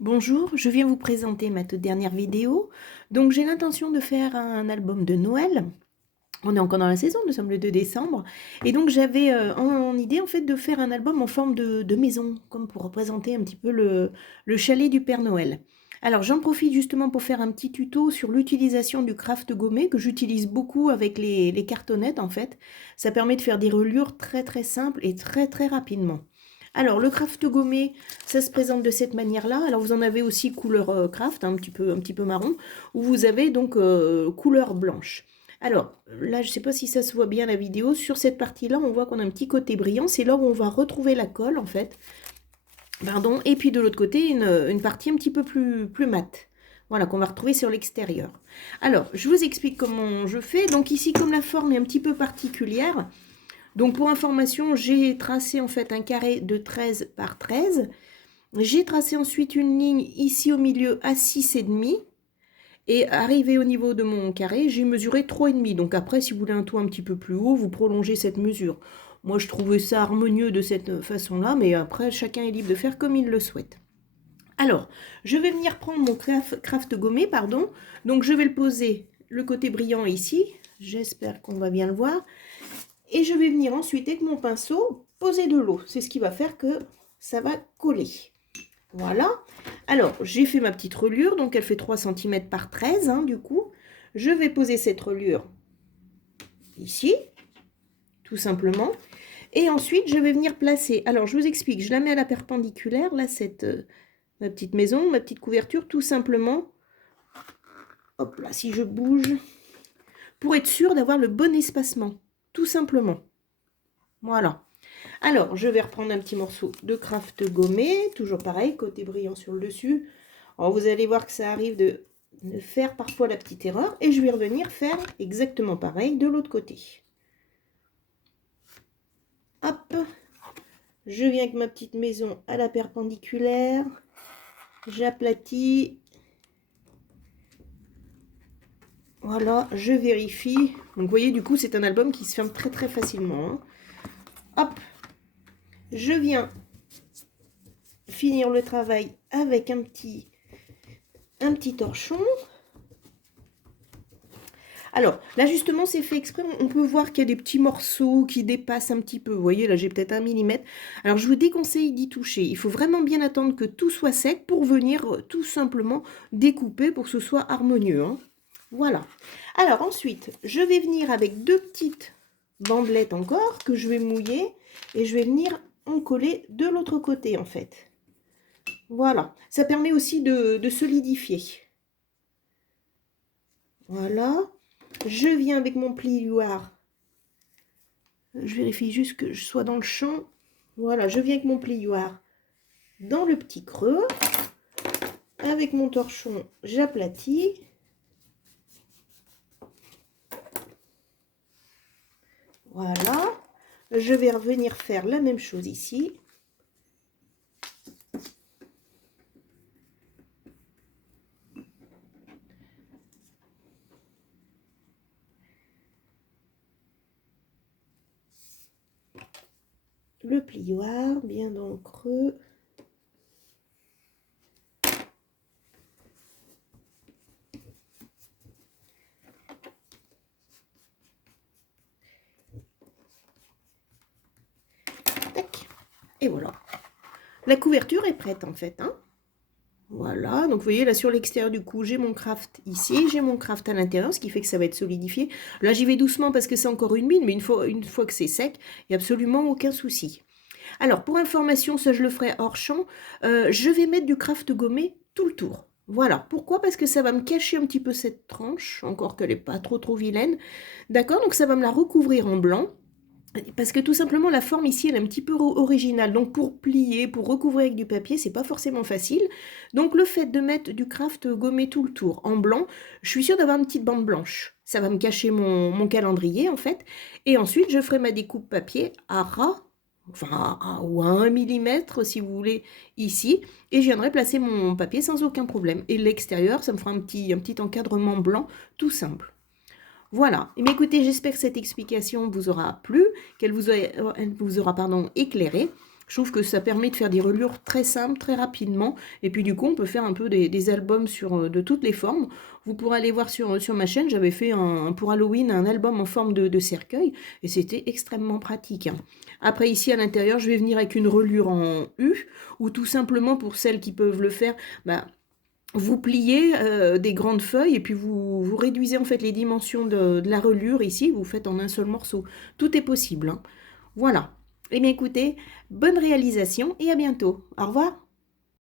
Bonjour, je viens vous présenter ma toute dernière vidéo. Donc j'ai l'intention de faire un album de Noël. On est encore dans la saison, nous sommes le 2 décembre. Et donc j'avais en idée en fait de faire un album en forme de maison, comme pour représenter un petit peu le chalet du Père Noël. Alors j'en profite justement pour faire un petit tuto sur l'utilisation du craft gommé que j'utilise beaucoup avec les cartonnettes en fait. Ça permet de faire des reliures très très simples et très très rapidement. Alors le craft gommé, ça se présente de cette manière-là. Alors vous en avez aussi couleur craft, un petit peu marron, où vous avez donc couleur blanche. Alors là, je ne sais pas si ça se voit bien la vidéo. Sur cette partie-là, on voit qu'on a un petit côté brillant. C'est là où on va retrouver la colle en fait. Pardon. Et puis de l'autre côté, une partie un petit peu plus mate. Voilà, qu'on va retrouver sur l'extérieur. Alors, je vous explique comment je fais. Donc ici, comme la forme est un petit peu particulière, donc pour information, j'ai tracé en fait un carré de 13 par 13. J'ai tracé ensuite une ligne ici au milieu à 6,5. Et arrivé au niveau de mon carré, j'ai mesuré 3,5. Donc après, si vous voulez un toit un petit peu plus haut, vous prolongez cette mesure. Moi, je trouvais ça harmonieux de cette façon-là, mais après, chacun est libre de faire comme il le souhaite. Alors, je vais venir prendre mon craft gommé, pardon. Donc, je vais le poser le côté brillant ici. J'espère qu'on va bien le voir. Et je vais venir ensuite, avec mon pinceau, poser de l'eau. C'est ce qui va faire que ça va coller. Voilà. Alors, j'ai fait ma petite reliure, donc elle fait 3 cm par 13, hein, du coup. Je vais poser cette reliure ici, tout simplement. Et ensuite, je vais venir placer. Alors, je vous explique, je la mets à la perpendiculaire, là, ma petite maison, ma petite couverture, tout simplement. Hop là, si je bouge, pour être sûr d'avoir le bon espacement, tout simplement. Voilà. Alors, je vais reprendre un petit morceau de craft gommé, toujours pareil, côté brillant sur le dessus. Alors, vous allez voir que ça arrive de faire parfois la petite erreur, et je vais revenir faire exactement pareil de l'autre côté. Hop, je viens avec ma petite maison à la perpendiculaire, j'aplatis. Voilà, je vérifie. Donc, vous voyez, du coup, c'est un album qui se ferme très très facilement, hein. Hop, je viens finir le travail avec un petit torchon. Alors, là justement, c'est fait exprès. On peut voir qu'il y a des petits morceaux qui dépassent un petit peu. Vous voyez, là, j'ai peut-être 1 mm. Alors, je vous déconseille d'y toucher. Il faut vraiment bien attendre que tout soit sec pour venir tout simplement découper pour que ce soit harmonieux, hein. Voilà. Alors, ensuite, je vais venir avec 2 petites bandelettes encore que je vais mouiller et je vais venir en coller de l'autre côté, en fait. Voilà. Ça permet aussi de solidifier. Voilà. Je viens avec mon plioir. Je vérifie juste que je sois dans le champ. Voilà, je viens avec mon plioir dans le petit creux. Avec mon torchon, j'aplatis. Voilà. Je vais revenir faire la même chose ici. Le plioir, bien dans le creux. Tac. Et voilà. La couverture est prête en fait, hein. Voilà, donc vous voyez là sur l'extérieur du coup j'ai mon craft ici, j'ai mon craft à l'intérieur, ce qui fait que ça va être solidifié. Là j'y vais doucement parce que c'est encore une mine, mais une fois que c'est sec, il n'y a absolument aucun souci. Alors pour information, ça je le ferai hors champ, je vais mettre du craft gommé tout le tour. Voilà, pourquoi? Parce que ça va me cacher un petit peu cette tranche, encore qu'elle n'est pas trop vilaine. D'accord, donc ça va me la recouvrir en blanc. Parce que tout simplement la forme ici elle est un petit peu originale, donc pour plier, pour recouvrir avec du papier, c'est pas forcément facile. Donc le fait de mettre du craft gommé tout le tour en blanc, je suis sûre d'avoir une petite bande blanche. Ça va me cacher mon calendrier en fait. Et ensuite je ferai ma découpe papier à ras, enfin ou à 1 mm si vous voulez ici. Et je viendrai placer mon papier sans aucun problème. Et l'extérieur, ça me fera un petit encadrement blanc tout simple. Voilà. Et écoutez, j'espère que cette explication vous aura plu, qu'elle vous aura éclairé. Je trouve que ça permet de faire des reliures très simples, très rapidement. Et puis du coup, on peut faire un peu des albums de toutes les formes. Vous pourrez aller voir sur ma chaîne, j'avais fait pour Halloween un album en forme de cercueil. Et c'était extrêmement pratique, hein. Après ici à l'intérieur, je vais venir avec une reliure en U. Ou tout simplement pour celles qui peuvent le faire, bah, vous pliez des grandes feuilles et puis vous réduisez en fait les dimensions de la reliure ici, vous faites en un seul morceau. Tout est possible, hein. Voilà. Eh bien écoutez, bonne réalisation et à bientôt. Au revoir.